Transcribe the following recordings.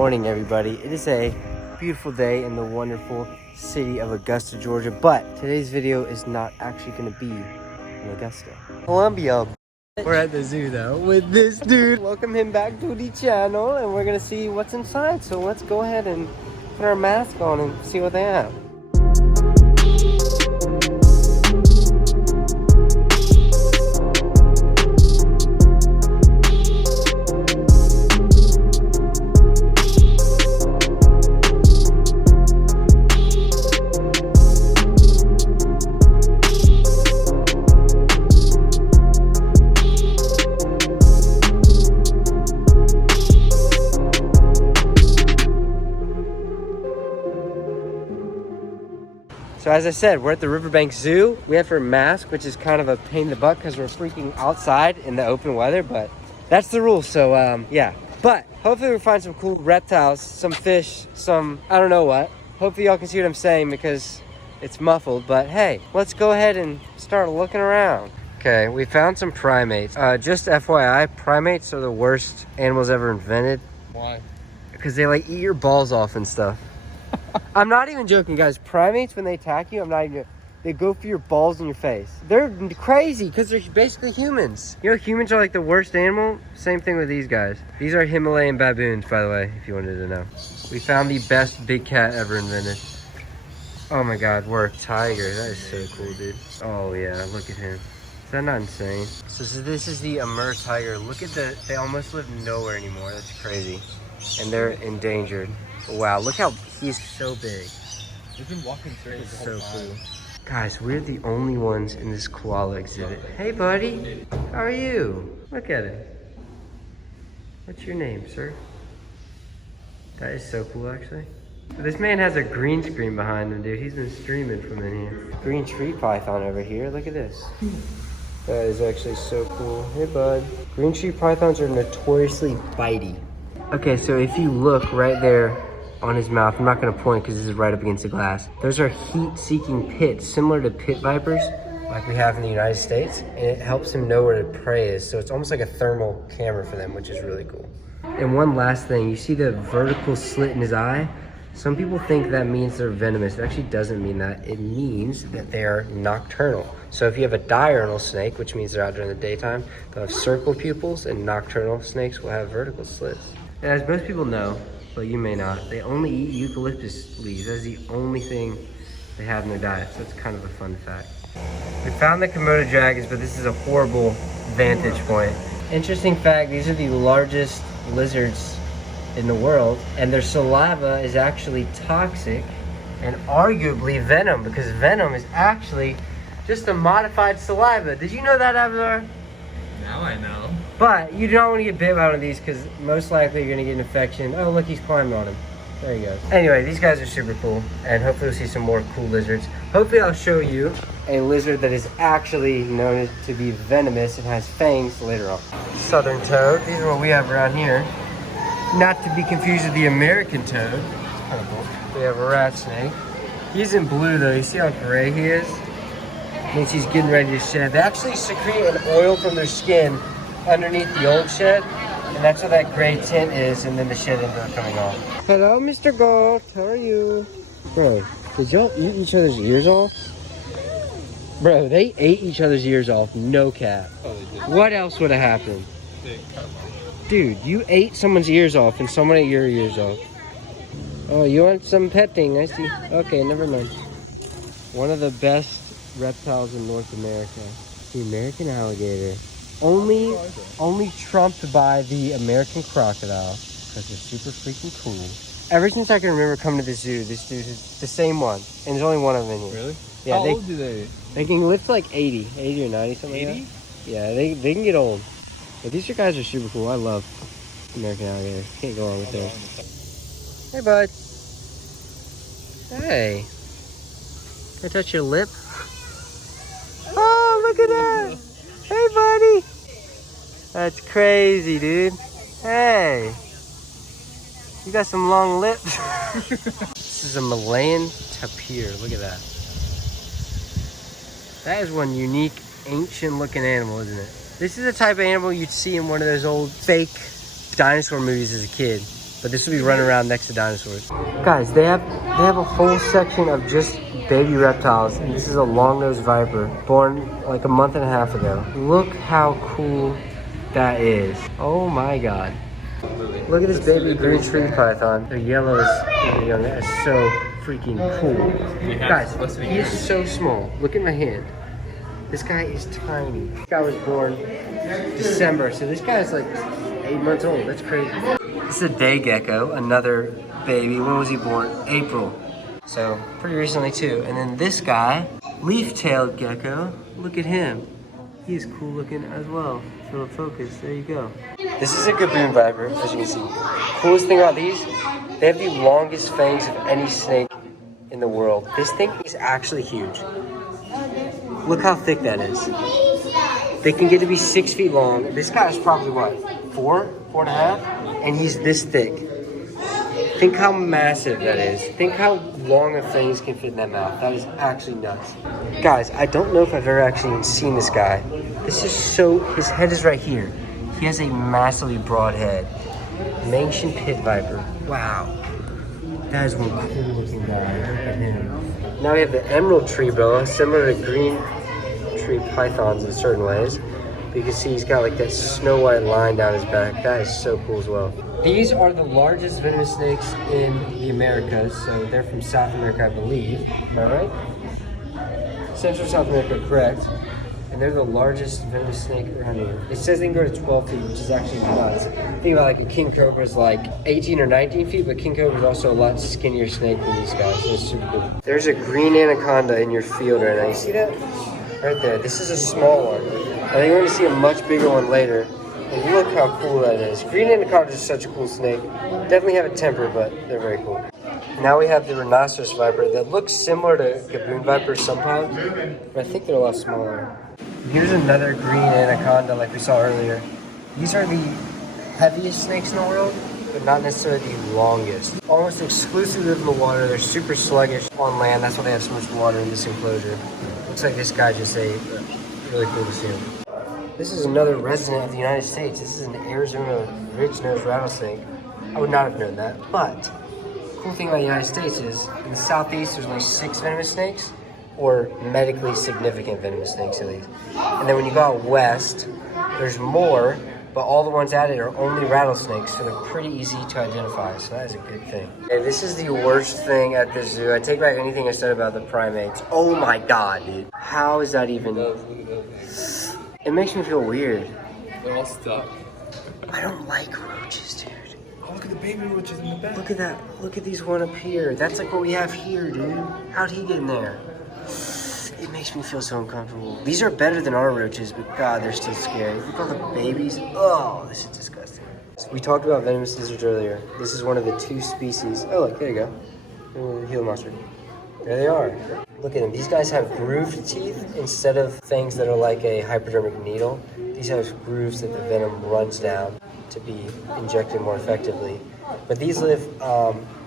Morning, everybody. It is a beautiful day in the wonderful city of Augusta, Georgia, but today's video is not actually going to be in Augusta, Columbia. We're at the zoo though with this dude. Welcome him back to the channel, and we're gonna see what's inside. So let's go ahead and put our mask on and see what they have. So as I said, we're at the Riverbanks Zoo. We have to wear a mask, which is kind of a pain in the butt because we're freaking outside in the open weather, but that's the rule. So yeah, but hopefully we'll find some cool reptiles, some fish, some, I don't know what. Hopefully y'all can see what I'm saying because it's muffled, but hey, let's go ahead and start looking around. Okay, we found some primates. Just FYI, primates are the worst animals ever invented. Why? Because they like eat your balls off and stuff. I'm not even joking, guys. Primates, when they attack you, they go for your balls in your face. They're crazy because they're basically humans. You know, humans are like the worst animal. Same thing with these guys. These are Himalayan baboons, by the way, if you wanted to know. We found the best big cat ever invented. Oh my God, we're a tiger. That is so cool, dude. Oh yeah, look at him. Is that not insane? So this is the Amur tiger. Look at they almost live nowhere anymore. That's crazy. And they're endangered. Wow, look how he's so big. We've been walking straight. It's so cool. Guys, we're the only ones in this koala exhibit. Hey, buddy. How are you? Look at him. What's your name, sir? That is so cool, actually. This man has a green screen behind him, dude. He's been streaming from in here. Green tree python over here. Look at this. That is actually so cool. Hey, bud. Green tree pythons are notoriously bitey. Okay, so if you look right there on his mouth, I'm not gonna point because this is right up against the glass. Those are heat-seeking pits, similar to pit vipers, like we have in the United States, and it helps him know where the prey is. So it's almost like a thermal camera for them, which is really cool. And one last thing, you see the vertical slit in his eye? Some people think that means they're venomous. It actually doesn't mean that. It means that they are nocturnal. So if you have a diurnal snake, which means they're out during the daytime, they'll have circle pupils, and nocturnal snakes will have vertical slits. And as most people know, but you may not, they only eat eucalyptus leaves. That's the only thing they have in their diet, so it's kind of a fun fact. We found the Komodo dragons, but this is a horrible vantage point. Interesting fact, these are the largest lizards in the world, and their saliva is actually toxic and arguably venom, because venom is actually just a modified saliva. Did you know that, Abzar? Now I know. But you don't want to get bit by one of these because most likely you're going to get an infection. Oh, look, he's climbing on him. There you go. Anyway, these guys are super cool, and hopefully we'll see some more cool lizards. Hopefully I'll show you a lizard that is actually known to be venomous and has fangs later on. Southern toad. These are what we have around here. Not to be confused with the American toad. It's kind of cool. We have a rat snake. He's in blue though. You see how gray he is? Means he's getting ready to shed. They actually secrete an oil from their skin underneath the old shed, and that's what that gray tint is, and then the shed ends up coming off. Hello, Mr. Goat. How are you? Bro, did y'all eat each other's ears off? Bro, they ate each other's ears off, no cap. Oh, they did. What else would have happened? They cut them off. Dude, you ate someone's ears off, and someone ate your ears off. Oh, you want some petting? I see. Okay, never mind. One of the best reptiles in North America, the American alligator. Only trumped by the American crocodile, because they're super freaking cool. Ever since I can remember coming to the zoo, this dude is the same one, and there's only one of them in here. Really? Yeah. How old do they? They can live to like 80 or 90, something 80? like that. Yeah, they can get old. But these guys are super cool. I love American alligator. Can't go wrong with those. Hey, bud. Hey. Can I touch your lip? Oh, look at that. Hey, buddy. That's crazy, dude. Hey. You got some long lips. This is a Malayan tapir. Look at that. That is one unique, ancient looking animal, isn't it? This is the type of animal you'd see in one of those old fake dinosaur movies as a kid. But this will be running around next to dinosaurs. Guys, they have a whole section of just baby reptiles, and this is a long-nosed viper, born like a month and a half ago. Look how cool that is. Oh my god. Look at this baby green tree python. They're yellow as young. That is so freaking cool. Guys, he is so small. Look at my hand. This guy is tiny. This guy was born December, so this guy is like 8 months old. That's crazy. This is a day gecko, another baby. When was he born? April. So pretty recently too. And then this guy, leaf-tailed gecko. Look at him. He's cool looking as well. Little focus. There you go. This is a gaboon viper, as you can see. Coolest thing about these, they have the longest fangs of any snake in the world. This thing is actually huge. Look how thick that is. They can get to be 6 feet long. This guy is probably what, 4.5? And he's this thick. Think how massive that is. Think how long of fangs can fit in that mouth. That is actually nuts. Guys, I don't know if I've ever actually even seen this guy. This is so, his head is right here. He has a massively broad head. Manxian pit viper. Wow. That is one cool looking guy. Look at him. Now we have the emerald tree boa, similar to green tree pythons in certain ways. But you can see he's got like that snow white line down his back. That is so cool as well. These are the largest venomous snakes in the Americas. So they're from South America, I believe. Am I right? Central South America, correct. And they're the largest venomous snake around here. It says they can go to 12 feet, which is actually nuts. Think about like a king cobra is like 18 or 19 feet, but king cobra is also a lot skinnier snake than these guys. It's super cool. There's a green anaconda in your field right now. You see that? Right there. This is a small one. I think we're going to see a much bigger one later. And look how cool that is. Green anaconda is such a cool snake. Definitely have a temper, but they're very cool. Now we have the rhinoceros viper that looks similar to gaboon vipers sometimes, but I think they're a lot smaller. Here's another green anaconda like we saw earlier. These are the heaviest snakes in the world, but not necessarily the longest. Almost exclusively live in the water. They're super sluggish on land. That's why they have so much water in this enclosure. Looks like this guy just ate. Really cool to see him. This is another resident of the United States. This is an Arizona ridge-nosed rattlesnake. I would not have known that, but the cool thing about the United States is in the southeast there's only 6 venomous snakes, or medically significant venomous snakes at least. And then when you go out west, there's more, but all the ones added are only rattlesnakes, so they're pretty easy to identify, so that is a good thing. Okay, this is the worst thing at the zoo. I take back anything I said about the primates. Oh my god, dude. How is that even... It makes me feel weird. They're all stuck. I don't like roaches, dude. Oh, look at the baby roaches in the back. Look at that. Look at these one up here. That's like what we have here, dude. How'd he get in there? It makes me feel so uncomfortable. These are better than our roaches, but god, they're still scary. Look at all the babies. Oh, this is disgusting. We talked about venomous lizards earlier. This is one of the 2 species. Oh, look, there you go. Gila monster. There they are. Look at them. These guys have grooved teeth instead of things that are like a hypodermic needle. These have grooves that the venom runs down to be injected more effectively. But these live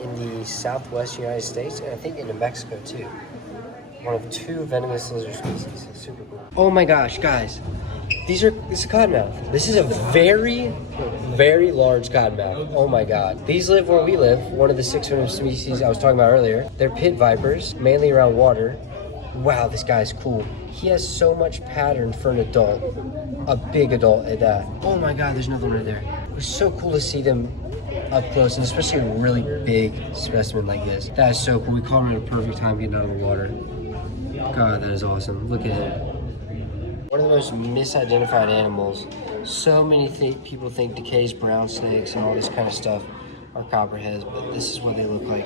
in the southwest United States, and I think into Mexico too. One of 2 venomous lizard species. It's super cool. Oh my gosh, guys. This is a cottonmouth. This is a very, very large cottonmouth. Oh my god. These live where we live, one of the 6 venomous species I was talking about earlier. They're pit vipers, mainly around water. Wow, this guy's cool. He has so much pattern for an adult. A big adult at that. Oh my god, there's another one right there. It's so cool to see them up close, and especially a really big specimen like this. That is so cool. We caught him at a perfect time getting out of the water. God, that is awesome. Look at him. One of the most misidentified animals. So many people think Decay's brown snakes and all this kind of stuff are copperheads, but this is what they look like.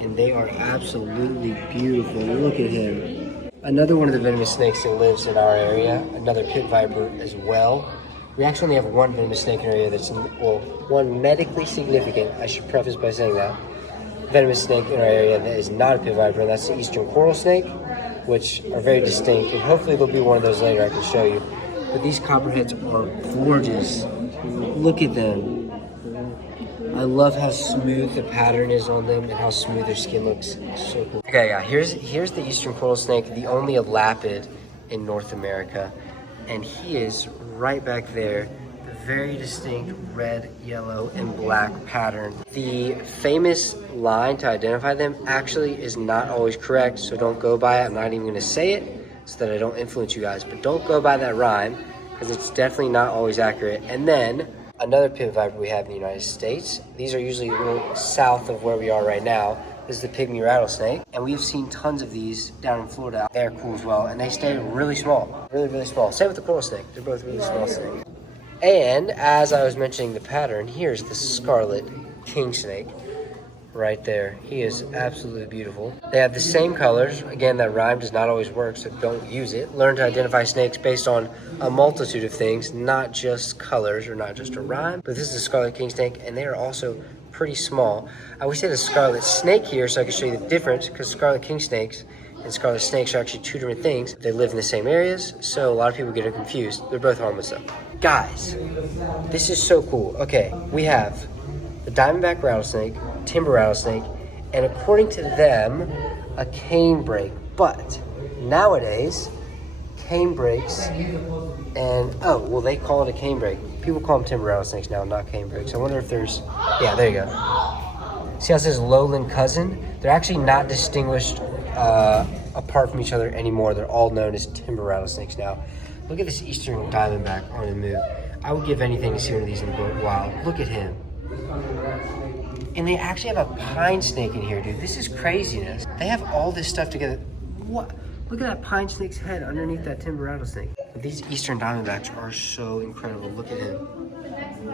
And they are absolutely beautiful. Look at him. Another one of the venomous snakes that lives in our area, another pit viper as well. We actually only have 1 venomous snake in our area that's, one medically significant, I should preface by saying that, venomous snake in our area that is not a pit viper, and that's the eastern coral snake, which are very distinct, and hopefully there'll be one of those later I can show you. But these copperheads are gorgeous. Look at them. I love how smooth the pattern is on them and how smooth their skin looks. So cool. Okay, yeah, here's the eastern coral snake, the only elapid in North America, and he is right back there, very distinct red, yellow, and black pattern. The famous line to identify them actually is not always correct, so don't go by it. I'm not even going to say it so that I don't influence you guys, but don't go by that rhyme because it's definitely not always accurate. And then another pit viper we have in the United States. These are usually a little south of where we are right now. This is the pygmy rattlesnake, and we've seen tons of these down in Florida. They're cool as well, and they stay really small, really, really small. Same with the coral snake. They're both really small snakes. And as I was mentioning the pattern, here's the scarlet king snake right there. He is absolutely beautiful. They have the same colors. Again, that rhyme does not always work, so don't use it. Learn to identify snakes based on a multitude of things, not just colors or not just a rhyme. But this is the scarlet king snake, and they are also pretty small. I wish they had a scarlet snake here so I could show you the difference, because scarlet king snakes and scarlet snakes are actually two different things. They live in the same areas, so a lot of people get it confused. They're both harmless though. Guys, this is so cool. Okay, we have the Diamondback rattlesnake, timber rattlesnake, and according to them, a canebrake. But nowadays, canebrakes and, oh, well, they call it a canebrake. People call them timber rattlesnakes now, not canebrakes. I wonder if there's, yeah, there you go. See how it says lowland cousin? They're actually not distinguished apart from each other anymore. They're all known as timber rattlesnakes now. Look at this eastern diamondback on the move. I would give anything to see one of these in the wild. Look at him. And they actually have a pine snake in here, dude. This is craziness. They have all this stuff together. What? Look at that pine snake's head underneath that timber rattlesnake. These eastern diamondbacks are so incredible. Look at him.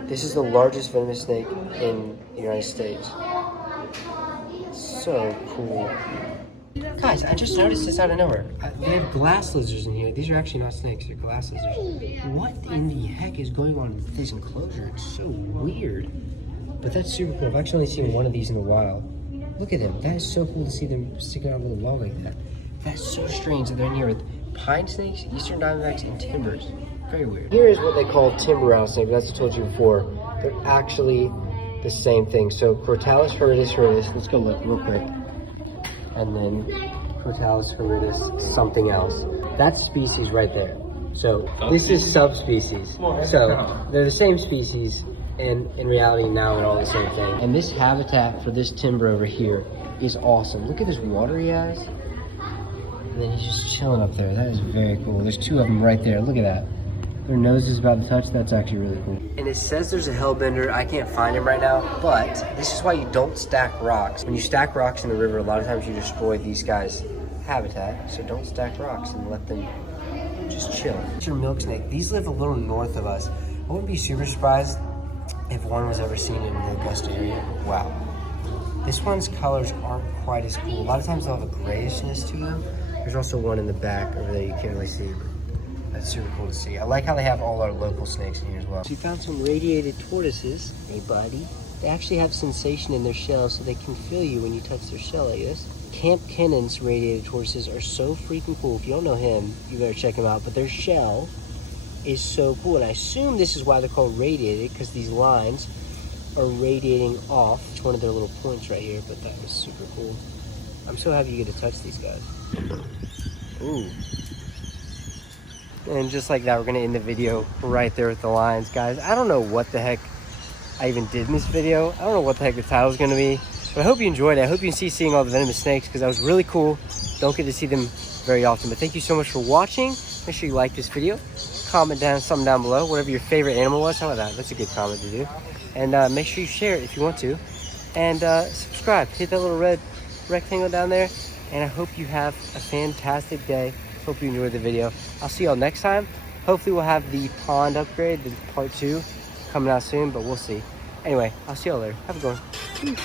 This is the largest venomous snake in the United States. So cool. Guys, I just noticed this out of nowhere. They have glass lizards in here. These are actually not snakes, they're glass lizards. What in the heck is going on with this enclosure? It's so weird. But that's super cool. I've actually only seen one of these in the wild. Look at them. That is so cool to see them sticking out a little wall like that. That's so strange that they're in here with pine snakes, eastern diamondbacks, and timbers. Very weird. Here is what they call timber rattlesnake. That's what I told you before. They're actually the same thing. So Crotalus horridus. Let's go look real quick. And then Crotalus horridus, something else. That's species right there. So this is subspecies. So they're the same species, and in reality now they're all the same thing. And this habitat for this timber over here is awesome. Look at this water he has. And then he's just chilling up there. That is very cool. There's two of them right there. Look at that. Their nose is about to touch. That's actually really cool. And it says there's a hellbender. I can't find him right now, but this is why you don't stack rocks. When you stack rocks in the river, a lot of times you destroy these guys' habitat. So don't stack rocks and let them just chill. Eastern milk snake. These live a little north of us. I wouldn't be super surprised if one was ever seen in the Augusta area. Wow. This one's colors aren't quite as cool. A lot of times they'll have a grayishness to them. There's also one in the back over there you can't really see. That's super cool to see. I like how they have all our local snakes in here as well. So we found some radiated tortoises. Hey buddy. They actually have sensation in their shell so they can feel you when you touch their shell like this. Camp Kennan's radiated tortoises are so freaking cool. If you don't know him, you better check him out. But their shell is so cool. And I assume this is why they're called radiated, because these lines are radiating off. It's one of their little points right here, but that was super cool. I'm so happy you get to touch these guys. Ooh. And just like that, we're gonna end the video right there with the lions, guys. I don't know what the heck I even did in this video. I don't know what the heck the title's gonna be, but I hope you enjoyed it. I hope you can seeing all the venomous snakes, because that was really cool. Don't get to see them very often, but thank you so much for watching. Make sure you like this video. Comment down something down below, whatever your favorite animal was. How about that? That's a good comment to do. And make sure you share it if you want to. And subscribe. Hit that little red rectangle down there. And I hope you have a fantastic day. Hope you enjoyed the video. I'll see y'all next time. Hopefully we'll have the pond upgrade, the part 2, coming out soon, but we'll see. Anyway, I'll see y'all later. Have a good one.